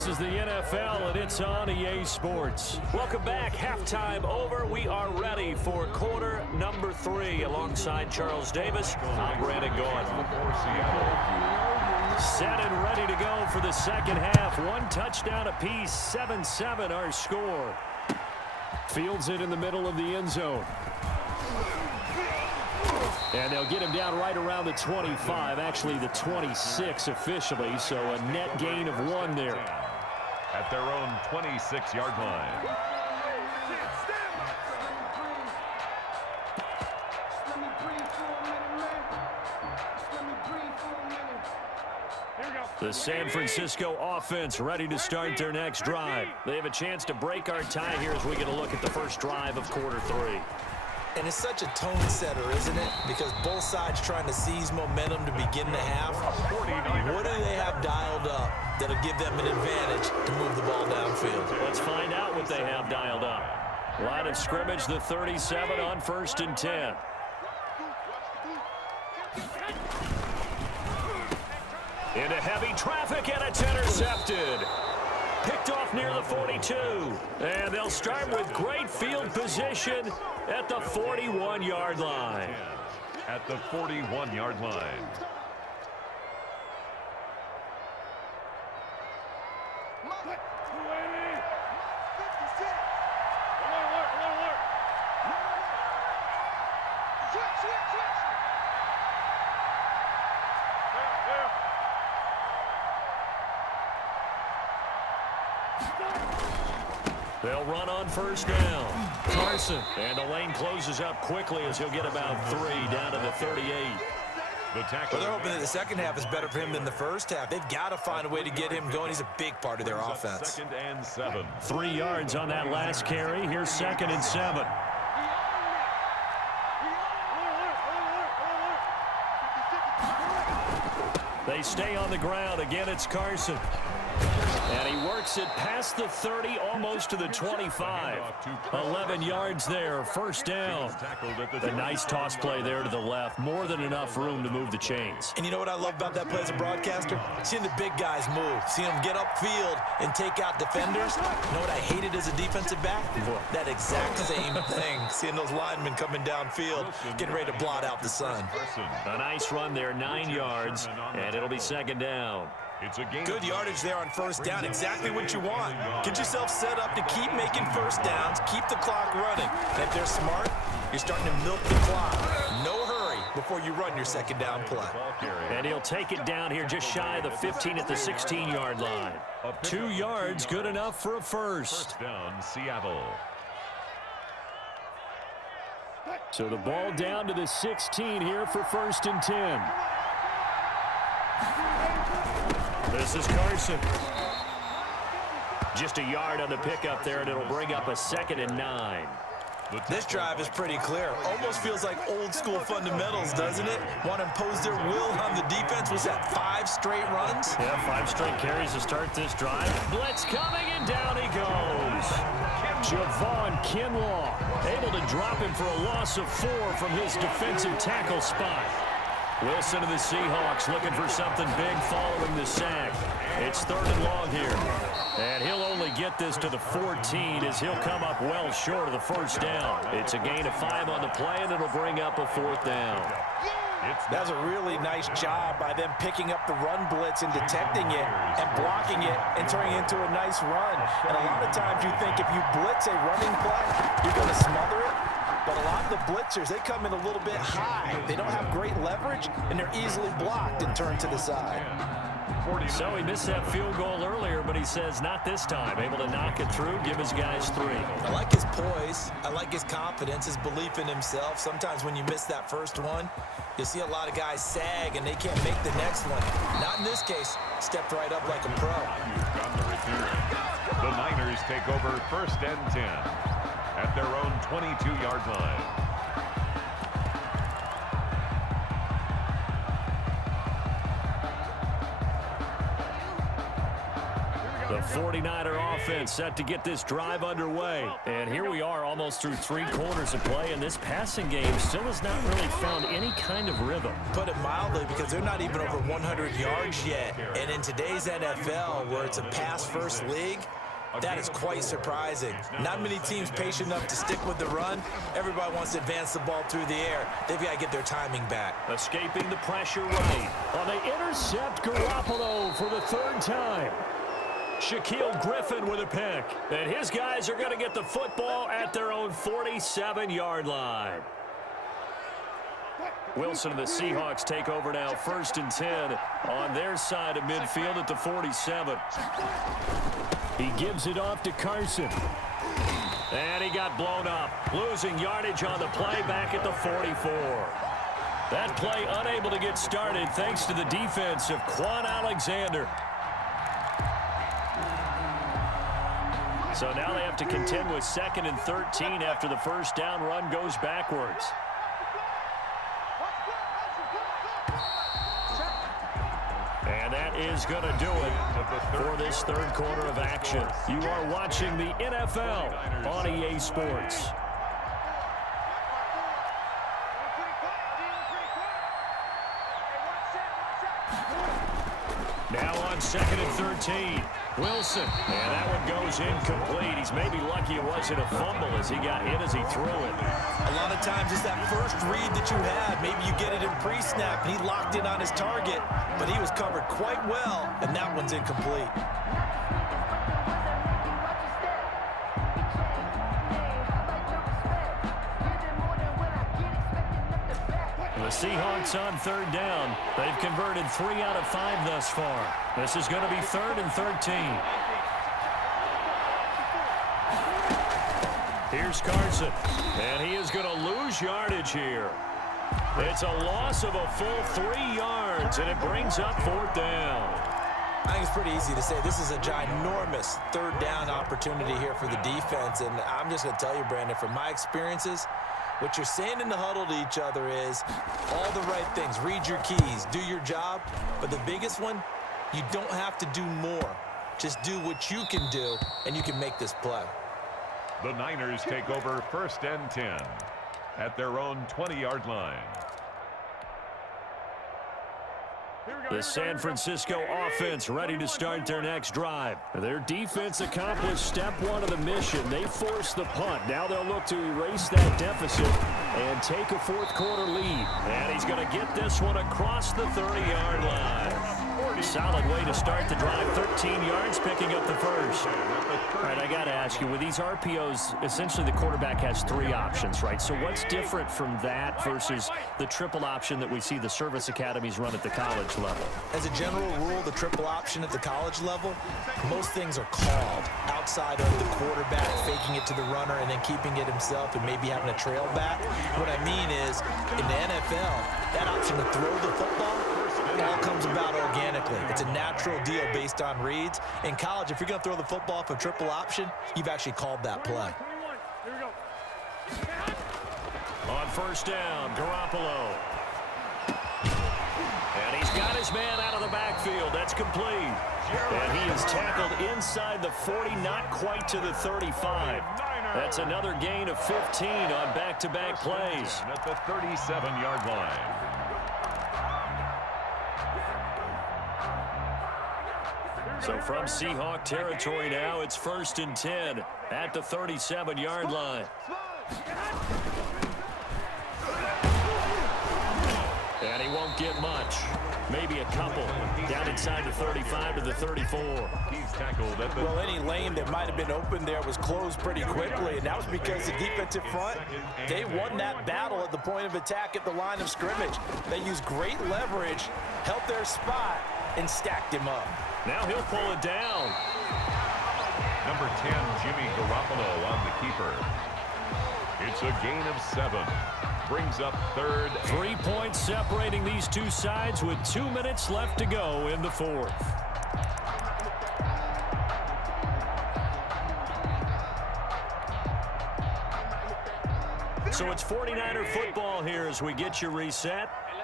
This is the NFL, and it's on EA Sports. Welcome back. Halftime over. We are ready for quarter number 3. Alongside Charles Davis, I'm Brandon Gaudin. Set and ready to go for the second half. One touchdown apiece, 7-7 our score. Fields it in the middle of the end zone. And they'll get him down right around the 25, actually the 26 officially, so a net gain of 1 there. At their own 26-yard line. The San Francisco offense ready to start their next drive. They have a chance to break our tie here as we get a look at the first drive of quarter 3. And it's such a tone setter, isn't it? Because both sides trying to seize momentum to begin the half. What do they have dialed up that'll give them an advantage to move the ball downfield? Let's find out what they have dialed up. Line of scrimmage, the 37 on 1st and 10. Into heavy traffic, and it's intercepted. Picked off near the 42. And they'll start with great field position at the 41-yard line. At the 41-yard line. They'll run on 1st down. Carson. And the lane closes up quickly as he'll get about 3 down to the 38. Well, they're hoping that the second half is better for him than the first half. They've got to find a way to get him going. He's a big part of their offense. 2nd and 7. 3 yards on that last carry. Here's 2nd and 7. They stay on the ground. Again, it's Carson. And he works it past the 30, almost to the 25. 11 yards there, 1st down. A nice toss play there to the left. More than enough room to move the chains. And you know what I love about that play as a broadcaster? Seeing the big guys move. Seeing them get upfield and take out defenders. You know what I hated as a defensive back? That exact same thing. Seeing those linemen coming downfield, getting ready to blot out the sun. A nice run there, 9 yards, and it'll be 2nd down. Good yardage there on 1st down. Exactly what you want. Get yourself set up to keep making 1st downs. Keep the clock running. And if they're smart, you're starting to milk the clock. No hurry before you run your 2nd down play. And he'll take it down here just shy of the 15 at the 16-yard line. 2 yards, good enough for a first. 1st down, Seattle. So the ball down to the 16 here for 1st and 10. This is Carson. Just a yard on the pickup there, and it'll bring up a 2nd and 9. This drive is pretty clear. Almost feels like old school fundamentals, doesn't it? Want to impose their will on the defense. Was that 5 straight runs? Yeah, 5 straight carries to start this drive. Blitz coming, and down he goes. Javon Kinlaw able to drop him for a loss of 4 from his defensive tackle spot. Wilson of the Seahawks looking for something big following the sack. It's 3rd and long here. And he'll only get this to the 14 as he'll come up well short of the 1st down. It's a gain of 5 on the play, and it'll bring up a 4th down. That's a really nice job by them picking up the run blitz and detecting it and blocking it and turning it into a nice run. And a lot of times you think if you blitz a running play, you're going to smother it. But a lot of the blitzers, they come in a little bit high. They don't have great leverage, and they're easily blocked and turned to the side. So he missed that field goal earlier, but he says not this time. Able to knock it through, give his guys 3. I like his poise. I like his confidence, his belief in himself. Sometimes when you miss that first one, you see a lot of guys sag, and they can't make the next one. Not in this case. Stepped right up like a pro. The Niners take over 1st and 10. At their own 22-yard line. The 49er offense set to get this drive underway. And here we are almost through 3 quarters of play, and this passing game still has not really found any kind of rhythm. Put it mildly, because they're not even over 100 yards yet. And in today's NFL, where it's a pass-first league, that is quite surprising. Not many teams patient enough to stick with the run. Everybody wants to advance the ball through the air. They've got to get their timing back. Escaping the pressure right. Well, they intercept Garoppolo for the 3rd time. Shaquille Griffin with a pick. And his guys are going to get the football at their own 47-yard line. Wilson and the Seahawks take over now, 1st and 10 on their side of midfield at the 47. He gives it off to Carson. And he got blown up, losing yardage on the play back at the 44. That play unable to get started thanks to the defense of Quan Alexander. So now they have to contend with 2nd and 13 after the first down run goes backwards. And that is going to do it for this 3rd quarter of action. You are watching the NFL on EA Sports. Now on 2nd and 13. Wilson, and that one goes incomplete. He's maybe lucky it wasn't a fumble as he got hit as he threw it. A lot of times it's that first read that you have. Maybe you get it in pre-snap, and he locked in on his target, but he was covered quite well, and that one's incomplete. The Seahawks on 3rd down. They've converted 3 out of 5 thus far. This is going to be 3rd and 13. Here's Carson, and he is going to lose yardage here. It's a loss of a full 3 yards, and it brings up 4th down. I think it's pretty easy to say this is a ginormous 3rd down opportunity here for the defense, and I'm just going to tell you, Brandon, from my experiences, what you're saying in the huddle to each other is all the right things. Read your keys, do your job. But the biggest one, you don't have to do more. Just do what you can do, and you can make this play. The Niners take over 1st and 10 at their own 20-yard line. The San Francisco offense ready to start their next drive. Their defense accomplished step 1 of the mission. They forced the punt. Now they'll look to erase that deficit and take a 4th quarter lead. And he's going to get this one across the 30-yard line. Solid way to start the drive. 13 yards, picking up the first. All right, I got to ask you, with these RPOs, essentially the quarterback has 3 options, right? So what's different from that versus the triple option that we see the service academies run at the college level? As a general rule, the triple option at the college level, most things are called outside of the quarterback faking it to the runner and then keeping it himself and maybe having a trail back. What I mean is, in the NFL, that option to throw the football all comes about organically. It's a natural deal based on reads. In college, if you're going to throw the football for triple option, you've actually called that play. On 1st down, Garoppolo. And he's got his man out of the backfield. That's complete. And he is tackled inside the 40, not quite to the 35. That's another gain of 15 on back-to-back plays. At the 37-yard line. So from Seahawk territory now, it's 1st and 10 at the 37-yard line. And he won't get much. Maybe a couple. Down inside the 35 to the 34. He's tackled at the... Well, any lane that might have been open there was closed pretty quickly, and that was because the defensive front, they won that battle at the point of attack at the line of scrimmage. They used great leverage, held their spot, and stacked him up. Now he'll pull it down. Number 10, Jimmy Garoppolo on the keeper. It's a gain of 7. Brings up 3rd. 3 points separating these two sides with 2 minutes left to go in the 4th. So it's 49er football here as we get you reset.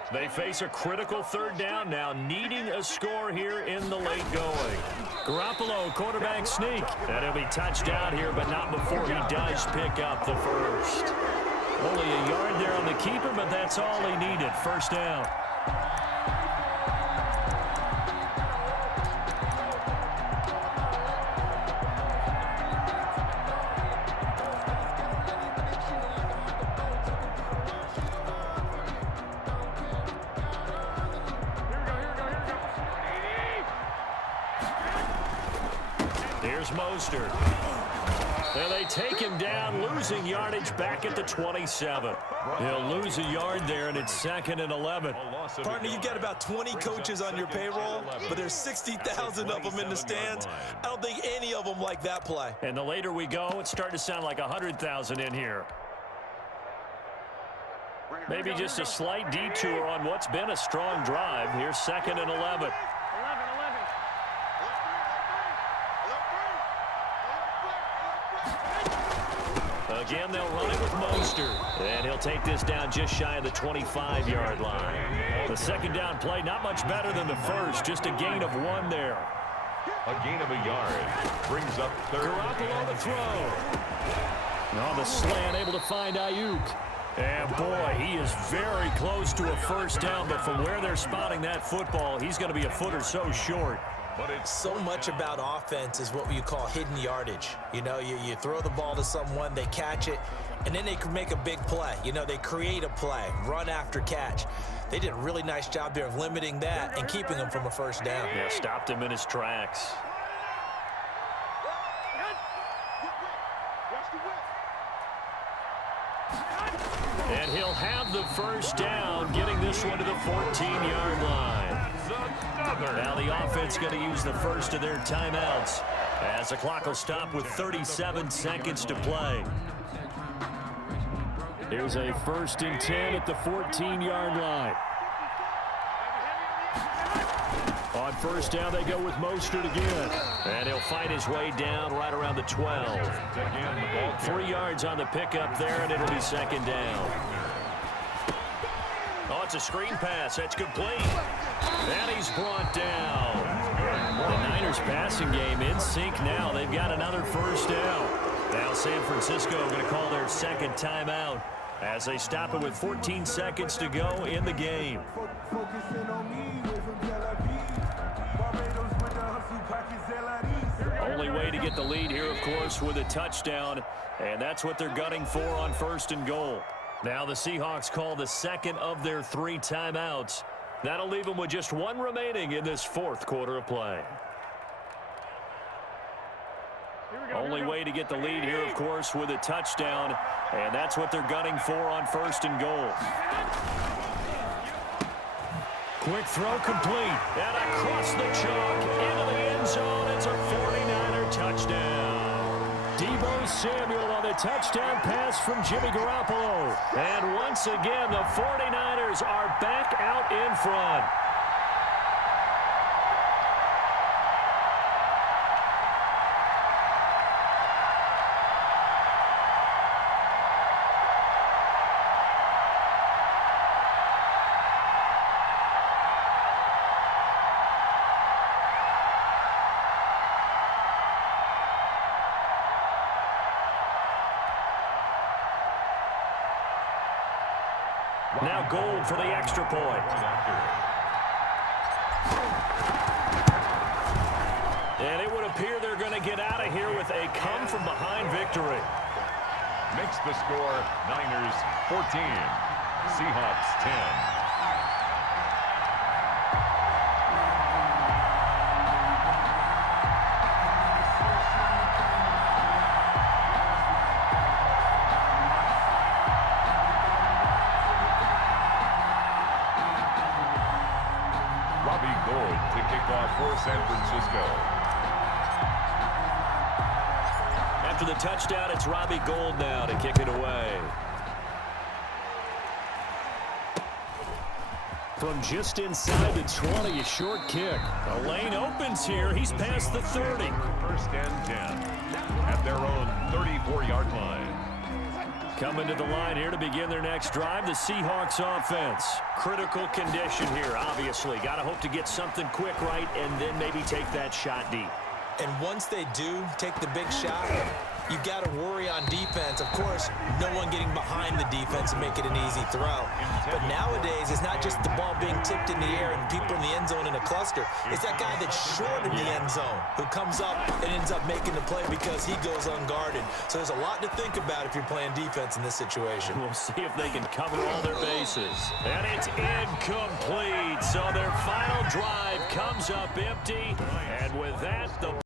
They face a critical third down now, needing a score here in the late going. Garoppolo, quarterback sneak. And he'll be touched out here, but not before he does pick up the first. Only a yard there on the keeper, but that's all he needed. First down. Here's Mostert. And they take him down, losing yardage back at the 27. He'll lose a yard there, and it's 2nd and 11. Partner, you've got about 20 coaches on your payroll, but there's 60,000 of them in the stands. I don't think any of them like that play. And the later we go, it's starting to sound like 100,000 in here. Maybe just a slight detour on what's been a strong drive. Here's 2nd and 11. Again, they'll run it with Mostert. And he'll take this down just shy of the 25-yard line. The second down play, not much better than the first. Just a gain of 1 there. A gain of a yard. Brings up 3rd. Garoppolo to throw. On the slant, able to find Ayuk. And boy, he is very close to a first down. But from where they're spotting that football, he's going to be a foot or so short. But it's so much about offense is what you call hidden yardage. You know, you throw the ball to someone, they catch it, and then they can make a big play. You know, they create a play, run after catch. They did a really nice job there of limiting that and keeping him from a first down. Yeah, stopped him in his tracks. And he'll have the first down, getting this one to the 14-yard line. Now the offense going to use the first of their timeouts as the clock will stop with 37 seconds to play. Here's a 1st and 10 at the 14-yard line. On first down, they go with Mostert again. And he'll fight his way down right around the 12. 3 yards on the pickup there, and it'll be 2nd down. Oh, it's a screen pass. That's complete. And he's brought down. The Niners passing game in sync now. They've got another first down. Now San Francisco going to call their 2nd timeout as they stop it with 14 seconds to go in the game. Only way to get the lead here, of course, with a touchdown. And that's what they're gunning for on 1st and goal. Now the Seahawks call the 2nd of their 3 timeouts. That'll leave them with just 1 remaining in this 4th quarter of play. Only way to get the lead here, of course, with a touchdown. And that's what they're gunning for on 1st and goal. Quick throw complete. And across the chalk into the end zone. It's a 49er touchdown. Deebo Samuel on the touchdown pass from Jimmy Garoppolo. And once again, the 49ers are back out in front. Now Gold for the extra point. And it would appear they're going to get out of here with a come-from-behind victory. Makes the score Niners 14, Seahawks 10. For San Francisco. After the touchdown, it's Robbie Gould now to kick it away. From just inside the 20, a short kick. The lane opens here. He's past the 30. 1st and 10 at their own 34-yard line. Coming to the line here to begin their next drive, the Seahawks offense. Critical condition here, obviously. Got to hope to get something quick right and then maybe take that shot deep. And once they do take the big shot, you've got to worry on defense. Of course, no one getting behind the defense and make it an easy throw. But nowadays, it's not just the ball being tipped in the air and people in the end zone in a cluster. It's that guy that's short in the end zone who comes up and ends up making the play because he goes unguarded. So there's a lot to think about if you're playing defense in this situation. We'll see if they can cover all their bases. And it's incomplete. So their final drive comes up empty. And with that, the